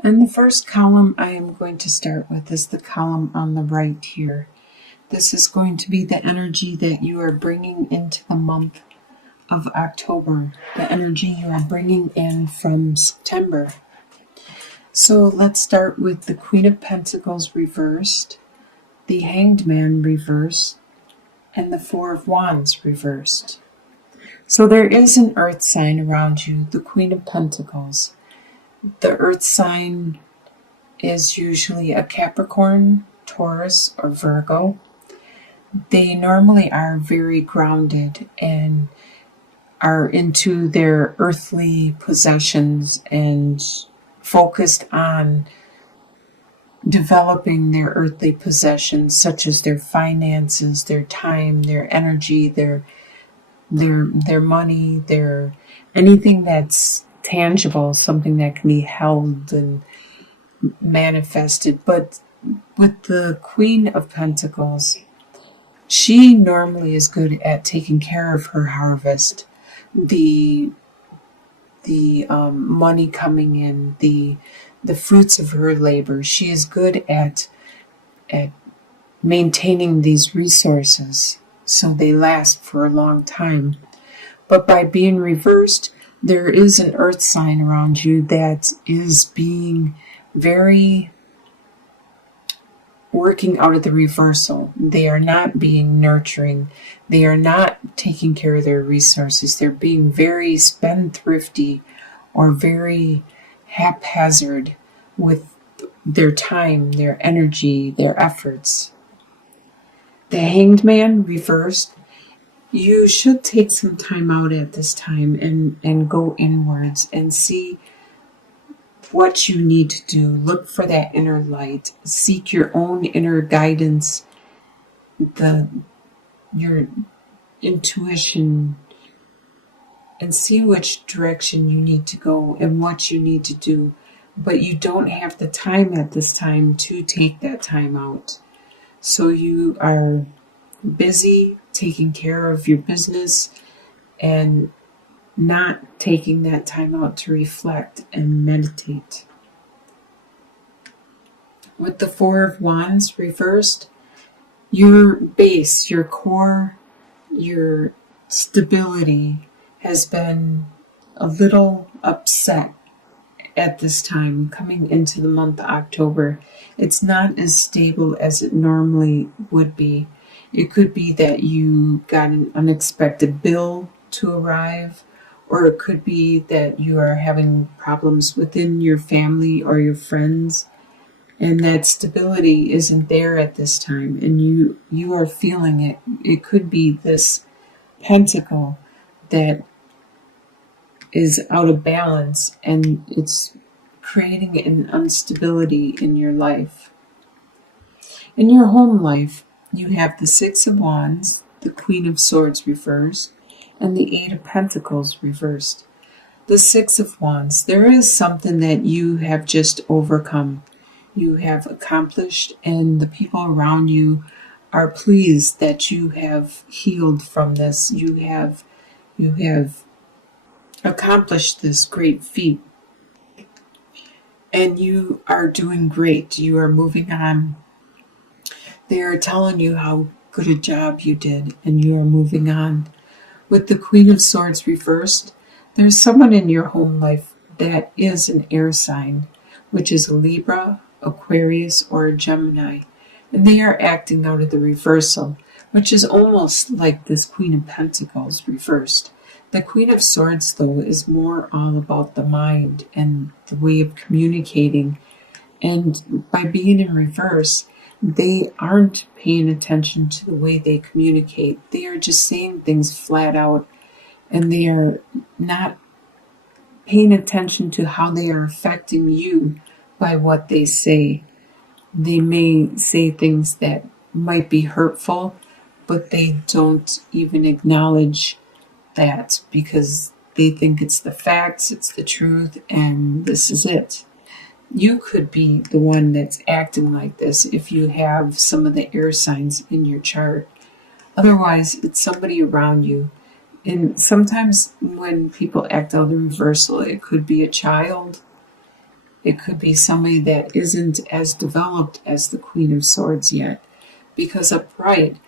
And the first column I am going to start with is the column on the right here. This is going to be the energy that you are bringing into the month of October, the energy you are bringing in from September. So let's start with the Queen of Pentacles reversed, the Hanged Man reversed, and the Four of Wands reversed. So there is an earth sign around you, the Queen of Pentacles. The earth sign is usually a Capricorn, Taurus, or Virgo. They normally are very grounded and are into their earthly possessions and focused on developing their earthly possessions, such as their finances, their time, their energy, their money, their anything that's tangible, something that can be held and manifested. But with the Queen of Pentacles, she normally is good at taking care of her harvest, the money coming in, the fruits of her labor. She is good at maintaining these resources so they last for a long time. But by being reversed, there is an earth sign around you that is being very working out of the reversal. They are not being nurturing. They are not taking care of their resources. They're being very spendthrifty or very haphazard with their time, their energy, their efforts. The Hanged Man reversed. You should take some time out at this time and go inwards and see what you need to do. Look for that inner light. Seek your own inner guidance, your intuition, and see which direction you need to go and what you need to do. But you don't have the time at this time to take that time out. So you are busy taking care of your business and not taking that time out to reflect and meditate. With the Four of Wands reversed, your base, your core, your stability has been a little upset at this time coming into the month of October. It's not as stable as it normally would be. It could be that you got an unexpected bill to arrive, or it could be that you are having problems within your family or your friends, and that stability isn't there at this time, and you are feeling it. It could be this pentacle that is out of balance, and it's creating an instability in your life. In your home life, you have the Six of Wands, the Queen of Swords reversed, and the Eight of Pentacles reversed. The Six of Wands, there is something that you have just overcome. You have accomplished, and the people around you are pleased that you have healed from this. You have accomplished this great feat, and you are doing great. You are moving on. They are telling you how good a job you did, and you are moving on. With the Queen of Swords reversed, there's someone in your home life that is an air sign, which is a Libra, Aquarius, or a Gemini, and they are acting out of the reversal, which is almost like this Queen of Pentacles reversed. The Queen of Swords, though, is more all about the mind and the way of communicating, and by being in reverse, they aren't paying attention to the way they communicate. They are just saying things flat out, and they are not paying attention to how they are affecting you by what they say. They may say things that might be hurtful, but they don't even acknowledge that because they think it's the facts, it's the truth, and this is it. You could be the one that's acting like this if you have some of the air signs in your chart. Otherwise, it's somebody around you. And sometimes when people act out of the reversal, it could be a child. It could be somebody that isn't as developed as the Queen of Swords yet. Because upright,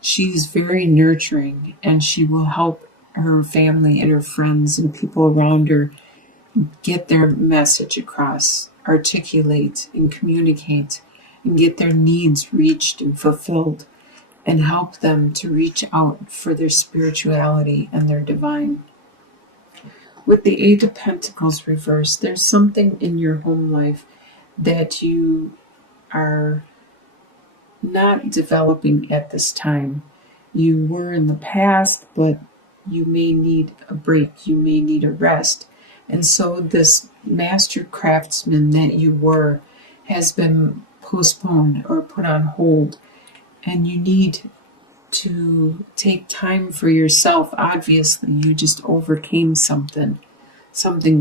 she's very nurturing and she will help her family and her friends and people around her get their message across, articulate and communicate, and get their needs reached and fulfilled, and help them to reach out for their spirituality and their divine. With the Eight of Pentacles reversed, there's something in your home life that you are not developing at this time. You were in the past, but you may need a break. You may need a rest. And so this master craftsman that you were has been postponed or put on hold. And you need to take time for yourself. Obviously, you just overcame something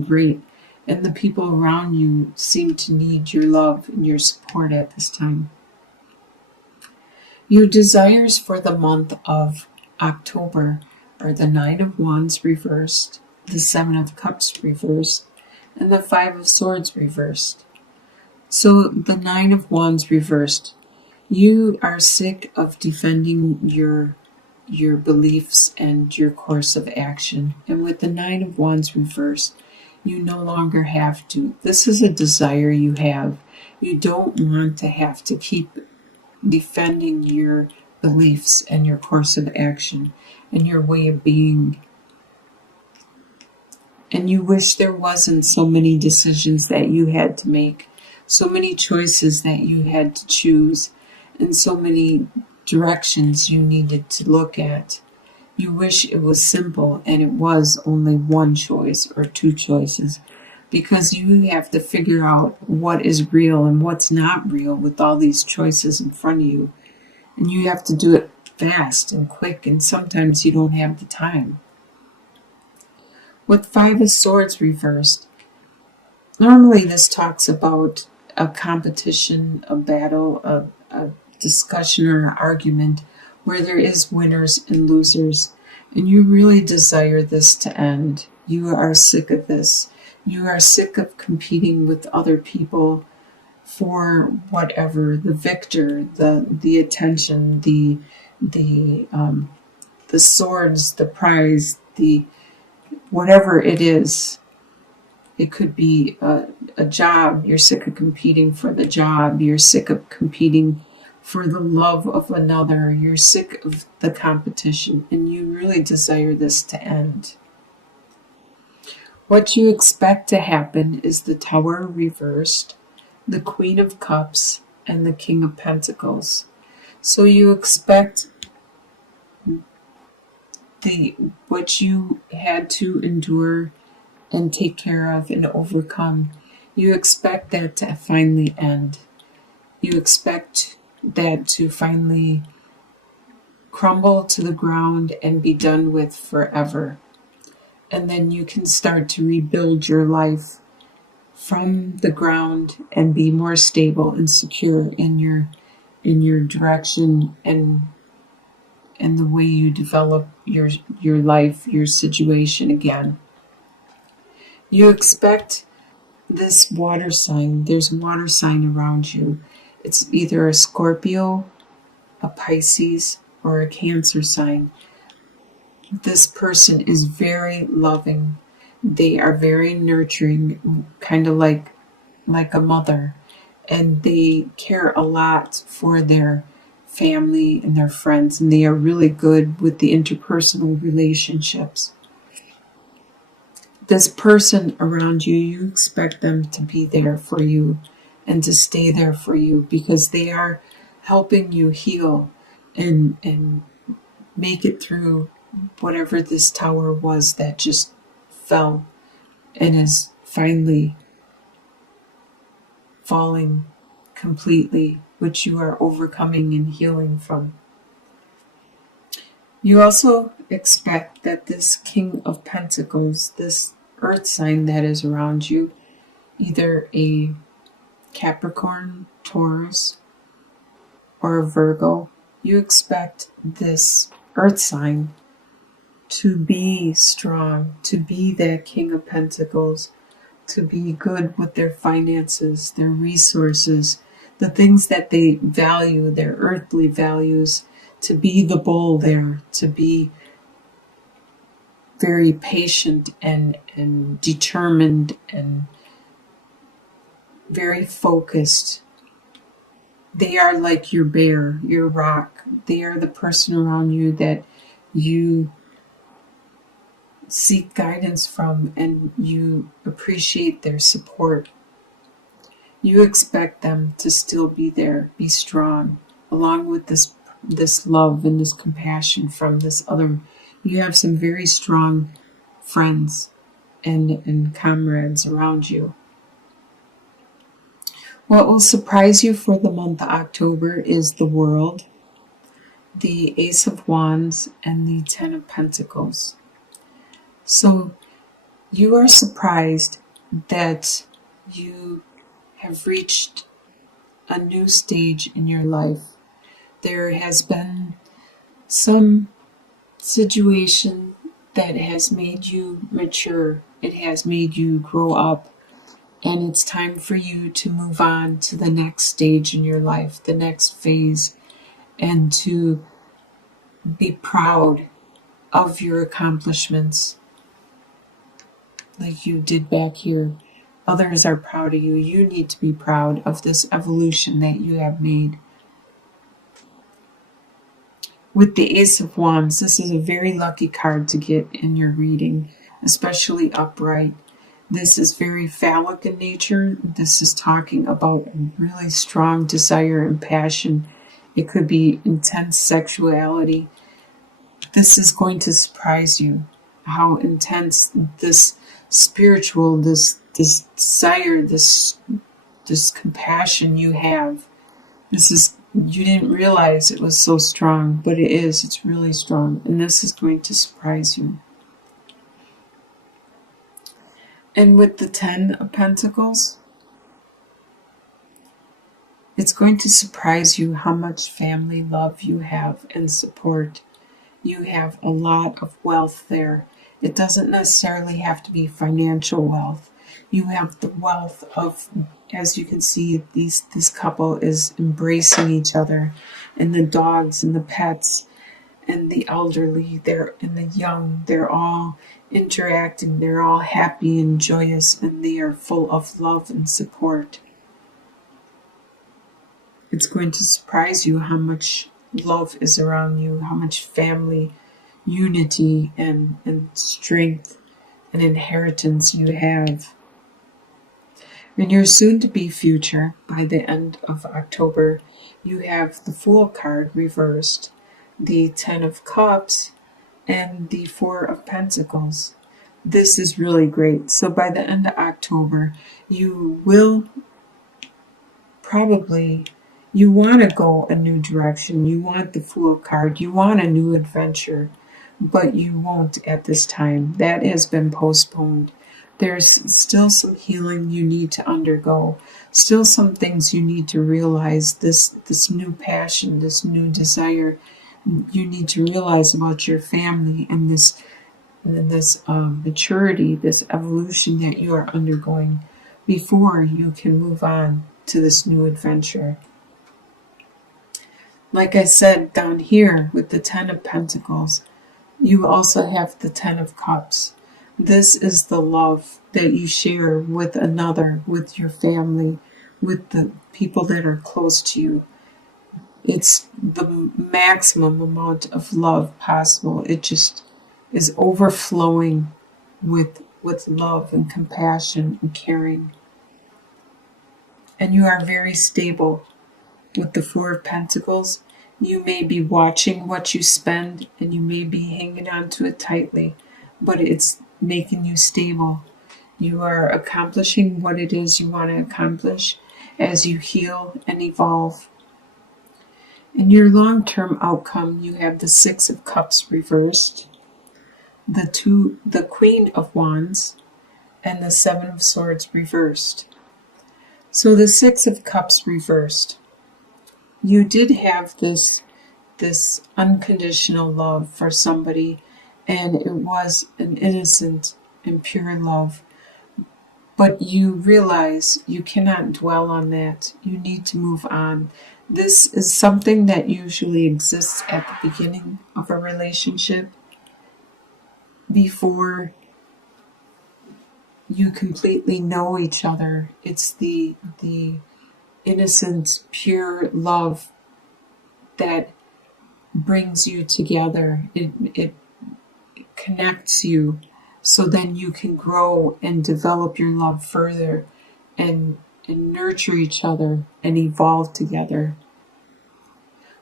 great. And the people around you seem to need your love and your support at this time. Your desires for the month of October are the Nine of Wands reversed, the Seven of Cups reversed, and the Five of Swords reversed. So the Nine of Wands reversed. You are sick of defending your beliefs and your course of action. And with the Nine of Wands reversed, you no longer have to. This is a desire you have. You don't want to have to keep defending your beliefs and your course of action and your way of being. And you wish there wasn't so many decisions that you had to make, so many choices that you had to choose, and so many directions you needed to look at. You wish it was simple and it was only one choice or two choices, because you have to figure out what is real and what's not real with all these choices in front of you. And you have to do it fast and quick, and sometimes you don't have the time. With Five of Swords reversed, normally this talks about a competition, a battle, a discussion or an argument where there is winners and losers, and you really desire this to end. You are sick of this. You are sick of competing with other people for whatever, the victor, the attention, the swords, the prize, the whatever it is. It could be a job. You're sick of competing for the job. You're sick of competing for the love of another. You're sick of the competition, and you really desire this to end. What you expect to happen is the Tower reversed, the Queen of Cups, and the King of Pentacles. So you expect what you had to endure and take care of and overcome. You expect that to finally end. You expect that to finally crumble to the ground and be done with forever. And then you can start to rebuild your life from the ground and be more stable and secure in your direction and the way you develop your life, your situation again. You expect this water sign. There's a water sign around you. It's either a Scorpio, a Pisces, or a Cancer sign. This person is very loving. They are very nurturing, kind of like a mother. And they care a lot for their family and their friends. And they are really good with the interpersonal relationships. This person around you, you expect them to be there for you and to stay there for you, because they are helping you heal and make it through whatever this tower was that just fell and is finally falling completely, which you are overcoming and healing from. You also expect that this King of Pentacles, this earth sign that is around you, either a Capricorn, Taurus, or a Virgo, you expect this earth sign to be strong, to be that King of Pentacles, to be good with their finances, their resources, the things that they value, their earthly values, to be the bull there, to be very patient and determined and very focused. They are like your bear, your rock. They are the person around you that you seek guidance from and you appreciate their support. You expect them to still be there, be strong, along with this love and this compassion from this other. You have some very strong friends and comrades around you. What will surprise you for the month of October is the World, the Ace of Wands, and the Ten of Pentacles. So you are surprised that you have reached a new stage in your life. There has been some situation that has made you mature. It has made you grow up. And it's time for you to move on to the next stage in your life, the next phase, and to be proud of your accomplishments like you did back here. Others are proud of you. You need to be proud of this evolution that you have made. With the Ace of Wands, this is a very lucky card to get in your reading, especially upright. This is very phallic in nature. This is talking about a really strong desire and passion. It could be intense sexuality. This is going to surprise you, how intense this spiritual, this desire, this compassion you have. You didn't realize it was so strong, but it is. It's really strong, and this is going to surprise you. And with the Ten of Pentacles, it's going to surprise you how much family love you have and support. You have a lot of wealth there. It doesn't necessarily have to be financial wealth. You have the wealth of, as you can see, this couple is embracing each other, and the dogs and the pets and the elderly, and the young, they're all interacting. They're all happy and joyous, and they are full of love and support. It's going to surprise you how much love is around you, how much family unity and strength and inheritance you have. In your soon-to-be future, by the end of October, you have the Fool card reversed, the Ten of Cups, and the Four of Pentacles. This is really great. So by the end of October, you will probably, you want to go a new direction. You want the Fool card. You want a new adventure, but you won't at this time. That has been postponed. There's still some healing you need to undergo. Still some things you need to realize. This new passion, this new desire, you need to realize about your family and this maturity, this evolution that you are undergoing before you can move on to this new adventure. Like I said down here with the Ten of Pentacles, you also have the Ten of Cups. This is the love that you share with another, with your family, with the people that are close to you. It's the maximum amount of love possible. It just is overflowing with love and compassion and caring. And you are very stable. With the Four of Pentacles, you may be watching what you spend and you may be hanging on to it tightly, but it's making you stable. You are accomplishing what it is you want to accomplish as you heal and evolve. In your long-term outcome, you have the Six of Cups reversed, the Queen of Wands, and the Seven of Swords reversed. So the Six of Cups reversed. You did have this unconditional love for somebody, and it was an innocent and pure love. But you realize you cannot dwell on that. You need to move on. This is something that usually exists at the beginning of a relationship before you completely know each other. It's the innocent, pure love that brings you together. It connects you so then you can grow and develop your love further and nurture each other and evolve together.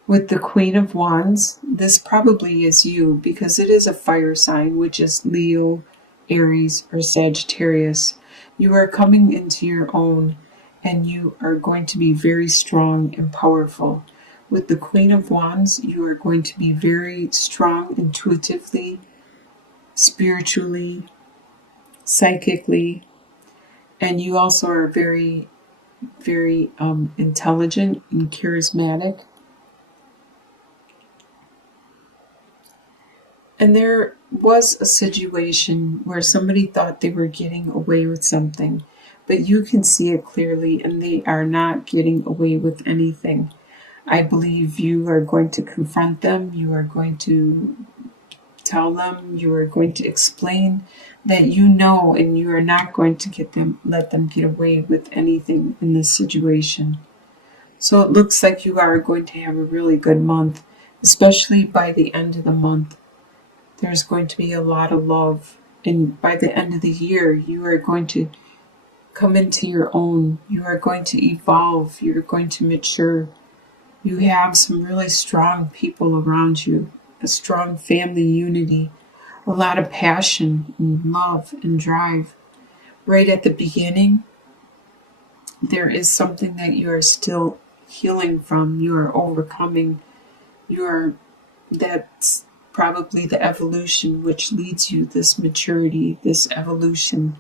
With the Queen of Wands, this probably is you because it is a fire sign, which is Leo, Aries, or Sagittarius. You are coming into your own and you are going to be very strong and powerful. With the Queen of Wands, you are going to be very strong intuitively, spiritually, psychically, and you also are very, very intelligent and charismatic. And there was a situation where somebody thought they were getting away with something, but you can see it clearly and they are not getting away with anything. I believe you are going to confront them, you are going to tell them, you are going to explain that you know and you are not going to let them get away with anything in this situation. So it looks like you are going to have a really good month, especially by the end of the month. There's going to be a lot of love. And by the end of the year, you are going to come into your own. You are going to evolve. You're going to mature. You have some really strong people around you, a strong family unity, a lot of passion and love and drive. Right at the beginning, there is something that you are still healing from. You are overcoming. That's probably the evolution which leads you, this maturity, this evolution.